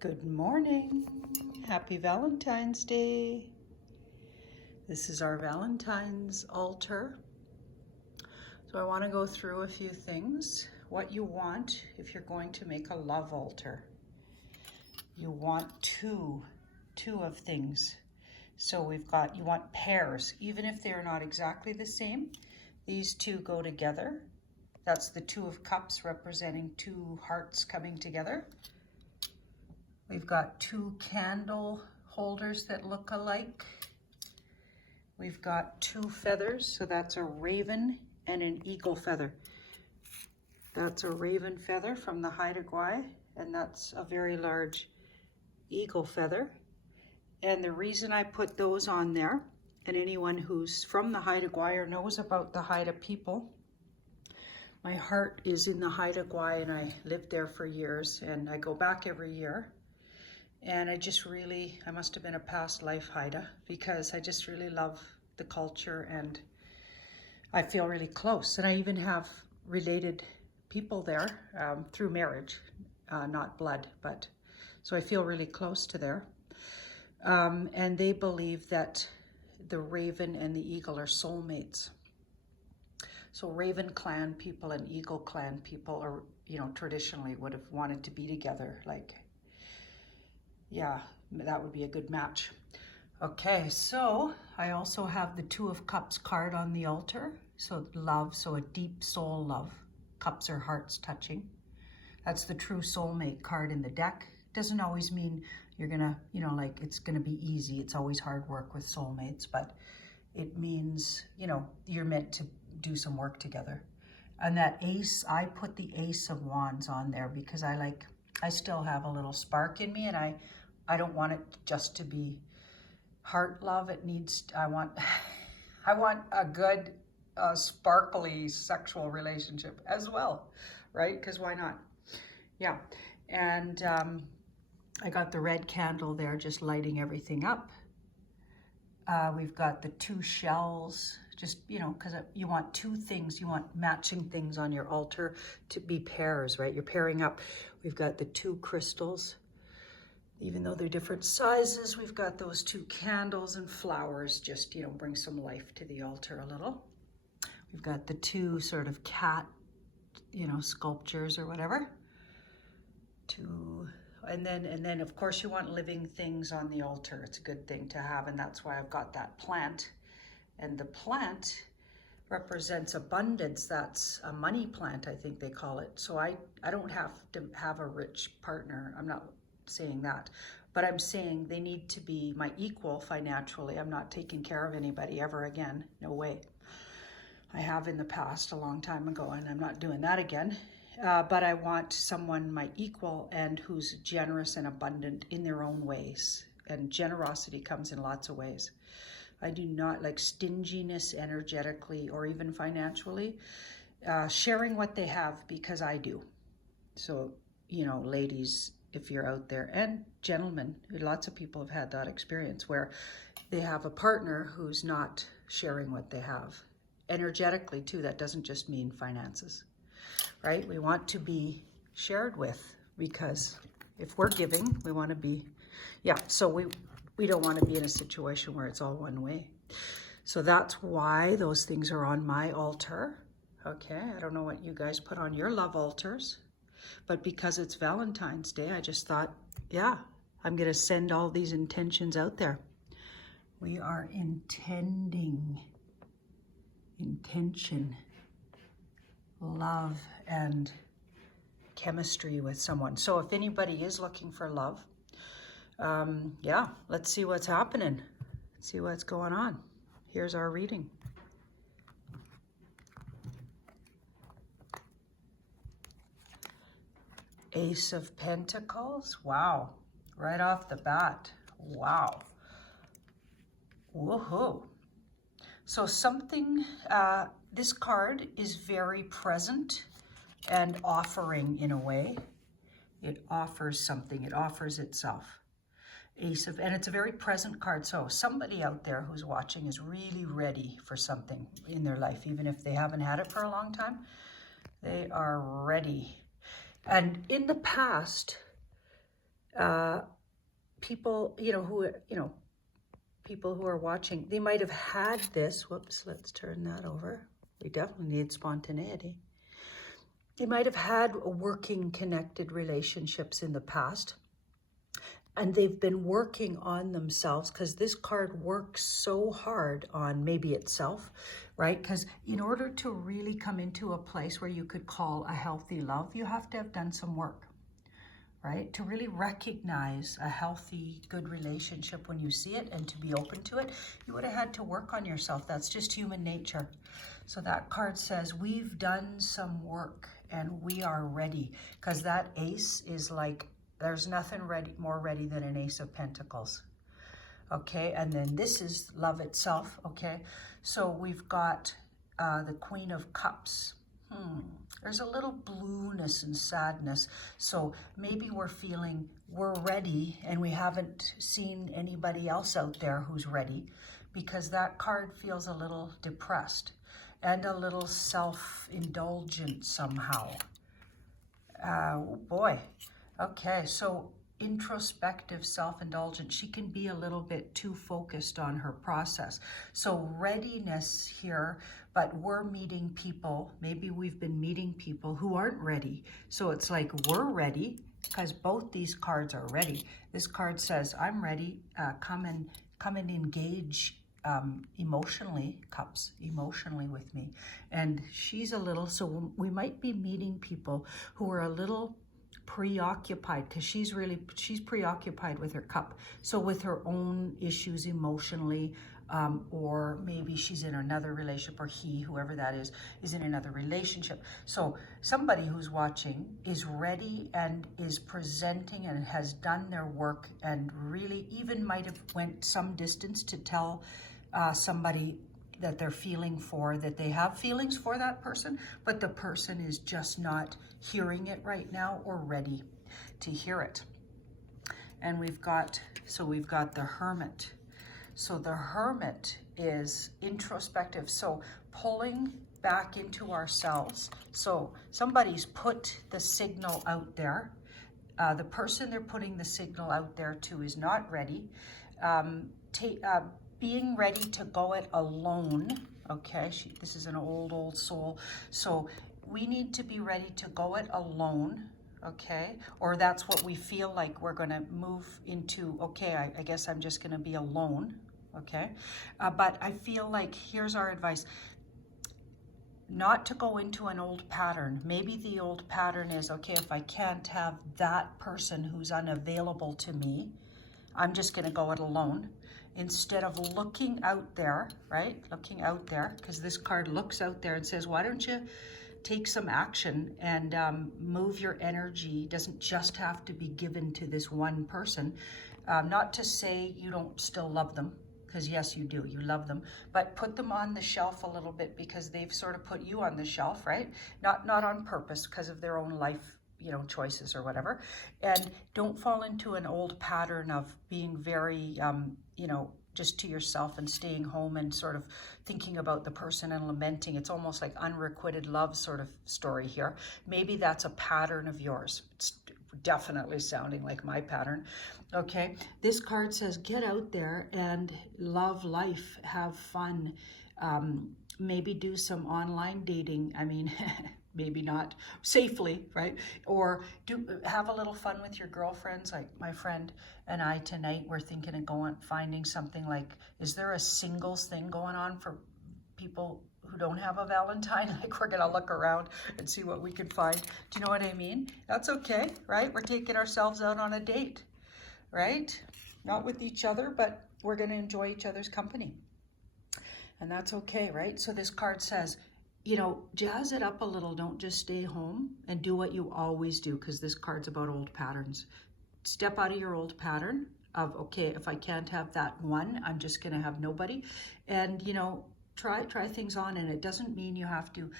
Good morning. Happy Valentine's Day. This is our Valentine's altar. So I want to go through a few things. What you want if you're going to make a love altar. You want two of things. So you want pairs, even if they're not exactly the same. These two go together. That's the Two of Cups representing two hearts coming together. We've got two candle holders that look alike. We've got two feathers, so that's a raven and an eagle feather. That's a raven feather from the Haida Gwaii, and that's a very large eagle feather. And the reason I put those on there, and anyone who's from the Haida Gwaii or knows about the Haida people, my heart is in the Haida Gwaii, and I lived there for years, and I go back every year. And I must have been a past life Haida, because I just really love the culture and I feel really close. And I even have related people there through marriage, not blood, but so I feel really close to there. And they believe that the raven and the eagle are soulmates. So Raven clan people and Eagle clan people are, traditionally would have wanted to be together. Yeah, that would be a good match. Okay, so I also have the Two of Cups card on the altar. So love, so a deep soul love. Cups are hearts touching. That's the true soulmate card in the deck. Doesn't always mean you're gonna, it's gonna be easy. It's always hard work with soulmates, but it means, you're meant to do some work together. And that ace, I put the Ace of Wands on there because I still have a little spark in me, and I don't want it just to be heart love. I want a good, sparkly sexual relationship as well, right? Because why not? Yeah. And I got the red candle there, just lighting everything up. We've got the two shells, just, because you want two things, you want matching things on your altar to be pairs, right? You're pairing up. We've got the two crystals. Even though they're different sizes, we've got those two candles and flowers, just, bring some life to the altar a little. We've got the two sort of cat, sculptures or whatever. And then of course you want living things on the altar. It's a good thing to have, and that's why I've got that plant. And the plant represents abundance. That's a money plant, I think they call it. So I don't have to have a rich partner. I'm not saying that, but I'm saying they need to be my equal financially. I'm not taking care of anybody ever again. No way. I have in the past a long time ago, and I'm not doing that again. But I want someone my equal and who's generous and abundant in their own ways. And generosity comes in lots of ways. I do not like stinginess energetically or even financially. Sharing what they have, because I do. So, ladies, if you're out there, and gentlemen, lots of people have had that experience where they have a partner who's not sharing what they have. Energetically too, that doesn't just mean finances, right? We want to be shared with, because if we're giving, we want to be, so we don't want to be in a situation where it's all one way. So that's why those things are on my altar. Okay, I don't know what you guys put on your love altars, but because it's Valentine's Day, I just thought, I'm going to send all these intentions out there. We are intention, love, and chemistry with someone. So if anybody is looking for love, let's see what's happening. Let's see what's going on. Here's our reading. Ace of Pentacles. Wow. Right off the bat. Wow. Woohoo. So something, this card is very present and offering in a way. It offers something. It offers itself. And it's a very present card. So somebody out there who's watching is really ready for something in their life, even if they haven't had it for a long time. They are ready. And in the past, people, people who are watching, they might have had this. Whoops, let's turn that over. We definitely need spontaneity. They might have had working, connected relationships in the past, and they've been working on themselves, because this card works so hard on maybe itself, right? Because in order to really come into a place where you could call a healthy love, you have to have done some work, right? To really recognize a healthy, good relationship when you see it and to be open to it, you would have had to work on yourself. That's just human nature. So that card says, we've done some work and we are ready, because that ace is like, there's nothing more ready than an Ace of Pentacles. Okay, and then this is love itself. Okay, so we've got the Queen of Cups. There's a little blueness and sadness. So maybe we're feeling we're ready and we haven't seen anybody else out there who's ready, because that card feels a little depressed and a little self-indulgent somehow. Oh boy. Okay, so introspective, self-indulgent. She can be a little bit too focused on her process. So readiness here, but we're meeting people. Maybe we've been meeting people who aren't ready. So it's like we're ready, because both these cards are ready. This card says, I'm ready. Come and engage emotionally, Cups, emotionally with me. And she's a little, so we might be meeting people who are a little preoccupied, because she's preoccupied with her Cup, so with her own issues emotionally, or maybe she's in another relationship, or whoever that is in another relationship. So somebody who's watching is ready and is presenting and has done their work, and really even might have went some distance to tell somebody that they're that they have feelings for that person, but the person is just not hearing it right now or ready to hear it. And we've got the Hermit. So the Hermit is introspective, so pulling back into ourselves. So somebody's put the signal out there. The person they're putting the signal out there to is not ready. Being ready to go it alone. Okay, this is an old soul. So we need to be ready to go it alone, okay? Or that's what we feel like we're gonna move into, okay, I guess I'm just gonna be alone, okay? But I feel like, here's our advice, not to go into an old pattern. Maybe the old pattern is, okay, if I can't have that person who's unavailable to me, I'm just gonna go it alone. Instead of looking out there, right? Looking out there, because this card looks out there and says, why don't you take some action and move your energy? It doesn't just have to be given to this one person. Not to say you don't still love them, because yes, you do, you love them, but put them on the shelf a little bit, because they've sort of put you on the shelf, right? Not on purpose, because of their own life, choices or whatever. And don't fall into an old pattern of being very, just to yourself and staying home and sort of thinking about the person and lamenting. It's almost like unrequited love sort of story here. Maybe that's a pattern of yours. It's definitely sounding like my pattern. Okay, this card says, get out there and love life, have fun, maybe do some online dating. I mean, maybe not safely, right? Or have a little fun with your girlfriends. Like my friend and I tonight, we're thinking of finding something like, is there a singles thing going on for people who don't have a Valentine? Like, we're gonna look around and see what we can find. Do you know what I mean? That's okay, right? We're taking ourselves out on a date, right? Not with each other, but we're gonna enjoy each other's company. And that's okay, right? So this card says, jazz it up a little. Don't just stay home, and do what you always do, because this card's about old patterns. Step out of your old pattern of, okay, if I can't have that one, I'm just gonna have nobody. And, try things on, and it doesn't mean you have to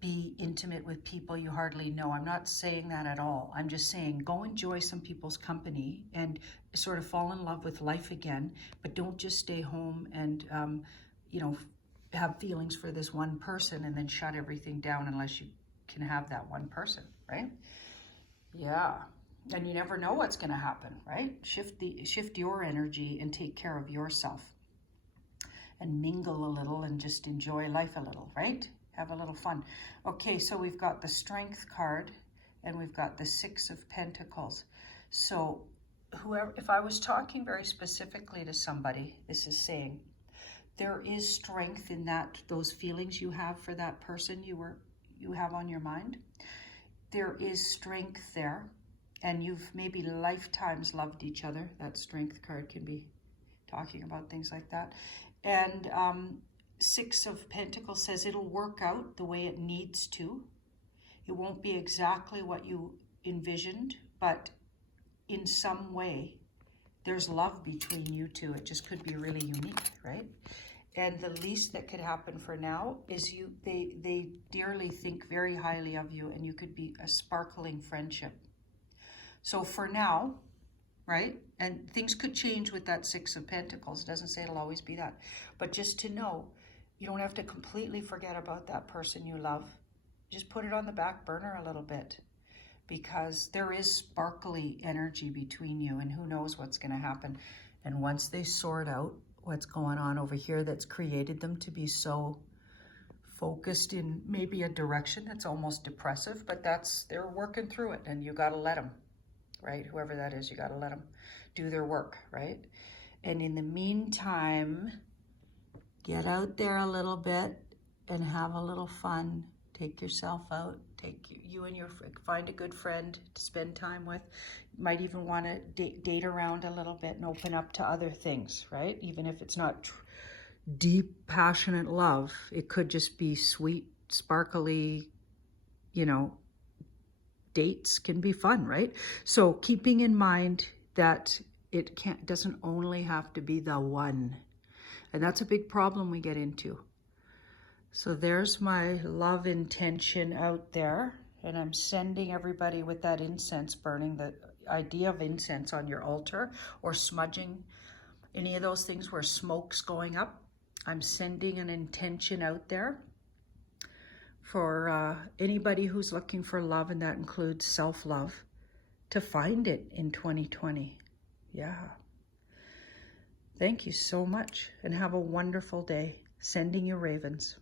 be intimate with people you hardly know. I'm not saying that at all. I'm just saying, go enjoy some people's company and sort of fall in love with life again, but don't just stay home and, have feelings for this one person and then shut everything down unless you can have that one person, right? Yeah. And you never know what's going to happen, right? Shift your energy and take care of yourself. And mingle a little and just enjoy life a little, right? Have a little fun. Okay, so we've got the Strength card and we've got the Six of Pentacles. So whoever, if I was talking very specifically to somebody, this is saying there is strength in those feelings you have for that person you have on your mind. There is strength there, and you've maybe lifetimes loved each other. That Strength card can be talking about things like that. And Six of Pentacles says it'll work out the way it needs to. It won't be exactly what you envisioned, but in some way, there's love between you two. It just could be really unique, right? And the least that could happen for now is they dearly think very highly of you, and you could be a sparkling friendship. So for now, right? And things could change with that Six of Pentacles. It doesn't say it'll always be that. But just to know, you don't have to completely forget about that person you love. Just put it on the back burner a little bit, because there is sparkly energy between you, and who knows what's going to happen. And once they sort out what's going on over here that's created them to be so focused in maybe a direction that's almost depressive, but they're working through it, and you got to let them. Right? Whoever that is, you got to let them do their work, right? And in the meantime, get out there a little bit and have a little fun. Take yourself out. Find a good friend to spend time with. You might even want to date around a little bit and open up to other things, right? Even if it's not deep, passionate love, it could just be sweet, sparkly, dates can be fun, right? So keeping in mind that it doesn't only have to be the one. And that's a big problem we get into. So there's my love intention out there. And I'm sending everybody with that incense burning, the idea of incense on your altar or smudging, any of those things where smoke's going up. I'm sending an intention out there for anybody who's looking for love, and that includes self-love, to find it in 2020. Yeah. Thank you so much, and have a wonderful day. Sending you ravens.